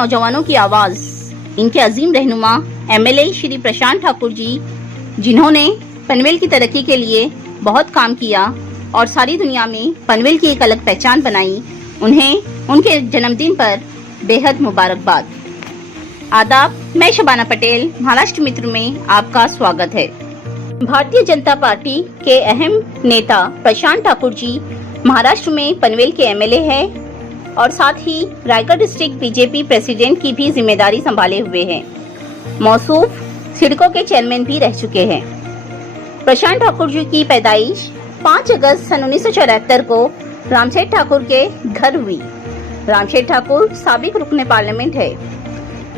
नौजवानों की आवाज इनके अजीम रहनुमा एमएलए श्री प्रशांत ठाकुर जी, जिन्होंने पनवेल की तरक्की के लिए बहुत काम किया और सारी दुनिया में पनवेल की एक अलग पहचान बनाई, उन्हें उनके जन्मदिन पर बेहद मुबारकबाद। आदाब, मैं शबाना पटेल, महाराष्ट्र मित्र में आपका स्वागत है। भारतीय जनता पार्टी के अहम नेता प्रशांत ठाकुर जी महाराष्ट्र में पनवेल के एमएलए हैं और साथ ही रायगढ़ डिस्ट्रिक्ट बीजेपी प्रेसिडेंट की भी जिम्मेदारी संभाले हुए हैं। मौसूफ सिडको के चेयरमैन भी रह चुके हैं। प्रशांत ठाकुर जी की पैदाइश 5 अगस्त सन 1974 को रामसेठ ठाकुर के घर हुई। रामसेठ ठाकुर साबिक रुकने पार्लियामेंट है।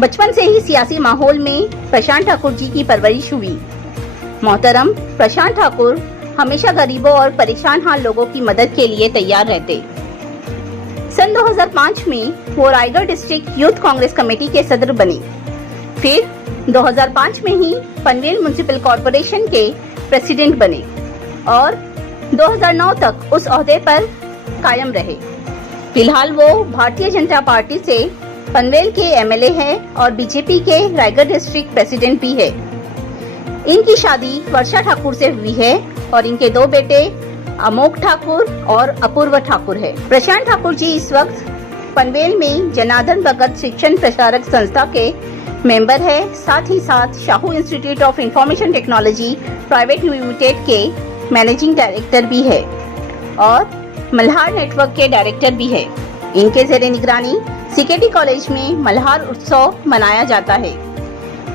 बचपन से ही सियासी माहौल में प्रशांत ठाकुर जी की परवरिश हुई। मोहतरम प्रशांत ठाकुर हमेशा गरीबों और परेशान हाल लोगों की मदद के लिए तैयार रहते। सन 2005 में वो Raigarh district youth Congress committee के सदर बने। फिर 2005 में ही पनवेल म्युनिसिपल कॉर्पोरेशन के प्रेसिडेंट बने और 2009 तक उस ओहदे पर कायम रहे। फिलहाल वो भारतीय जनता पार्टी से पनवेल के एमएलए हैं और बीजेपी के रायगढ़ डिस्ट्रिक्ट प्रेसिडेंट भी है। इनकी शादी वर्षा ठाकुर से हुई है और इनके 2 बेटे अमोक ठाकुर और अपूर्व ठाकुर है। प्रशांत ठाकुर जी इस वक्त पनवेल में जनार्दन भगत शिक्षण प्रसारक संस्था के मेंबर है, साथ ही साथ Shahu institute of information technology private limited के मैनेजिंग डायरेक्टर भी है और मल्हार नेटवर्क के डायरेक्टर भी है। इनके जेरे निगरानी सीकेटी कॉलेज में मल्हार उत्सव मनाया जाता है।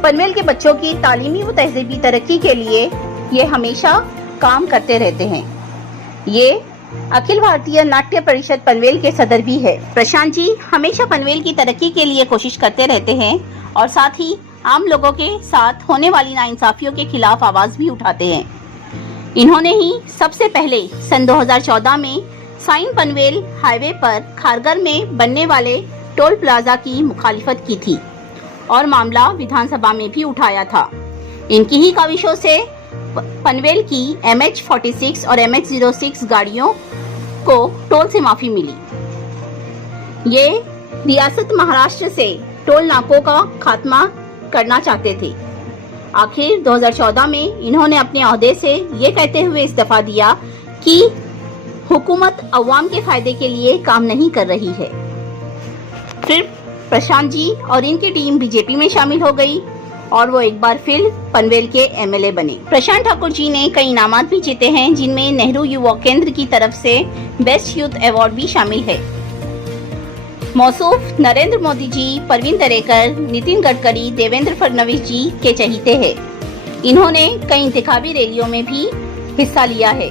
पनवेल के बच्चों की तालीमी व तहजीबी तरक्की के लिए ये हमेशा काम करते रहते हैं। ये अखिल भारतीय नाट्य परिषद पनवेल के सदर भी है। प्रशांत जी हमेशा पनवेल की तरक्की के लिए कोशिश करते रहते हैं और साथ ही आम लोगों के साथ होने वाली नाइंसाफियों के खिलाफ आवाज भी उठाते हैं। इन्होंने ही सबसे पहले सन 2014 में साइन पनवेल हाईवे पर खारगर में बनने वाले टोल प्लाजा की मुखालिफत की थी और मामला विधानसभा में भी उठाया था। इनकी ही काविशों से पनवेल की MH46 और MH06 गाड़ियों को टोल से माफी मिली। ये रियासत महाराष्ट्र से टोल नाकों का खात्मा करना चाहते थे। आखिर 2014 में इन्होंने अपने ओहदे से ये कहते हुए इस्तीफा दिया कि हुकूमत अवाम के फायदे के लिए काम नहीं कर रही है। फिर प्रशांत जी और इनकी टीम बीजेपी में शामिल हो गई और वो एक बार फिर पनवेल के एमएलए बने। प्रशांत ठाकुर जी ने कई इनामात भी जीते हैं, जिनमें नेहरू युवा केंद्र की तरफ से बेस्ट यूथ अवार्ड भी शामिल है। मौसूफ नरेंद्र मोदी जी, परवीन दरेकर, नितिन गडकरी, देवेंद्र फडणवीस जी के चहीते हैं। इन्होंने कई इंतखाबी रैलियों में भी हिस्सा लिया है।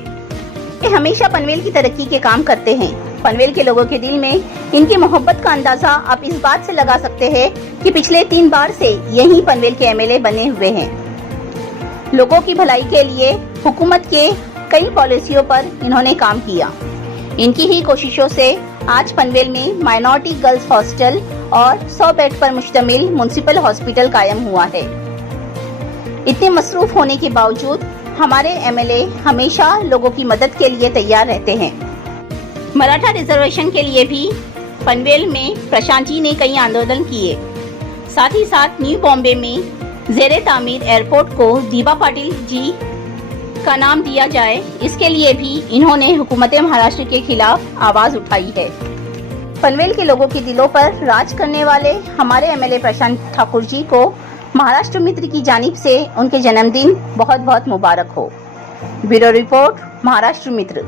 ये हमेशा पनवेल की तरक्की के काम करते हैं। पनवेल के लोगों के दिल में इनकी मोहब्बत का अंदाजा आप इस बात से लगा सकते हैं कि पिछले 3 बार से यही पनवेल के एमएलए बने हुए हैं। लोगों की भलाई के लिए हुकूमत के कई पॉलिसियों पर इन्होंने काम किया। इनकी ही कोशिशों से आज पनवेल में माइनॉरिटी गर्ल्स हॉस्टल और 100 बेड पर मुश्तमिल म्युनिसिपल हॉस्पिटल कायम हुआ है। इतने मसरूफ होने के बावजूद हमारे एमएलए हमेशा लोगों की मदद के लिए तैयार रहते हैं। मराठा रिजर्वेशन के लिए भी पनवेल में प्रशांत जी ने कई आंदोलन किए। साथ ही साथ न्यू बॉम्बे में जेरे तामीर एयरपोर्ट को दीबा पाटिल जी का नाम दिया जाए, इसके लिए भी इन्होंने हुकूमत महाराष्ट्र के खिलाफ आवाज उठाई है। पनवेल के लोगों के दिलों पर राज करने वाले हमारे एमएलए प्रशांत ठाकुर जी को महाराष्ट्र मित्र की जानिब से उनके जन्मदिन बहुत बहुत मुबारक हो। ब्यूरो रिपोर्ट, महाराष्ट्र मित्र।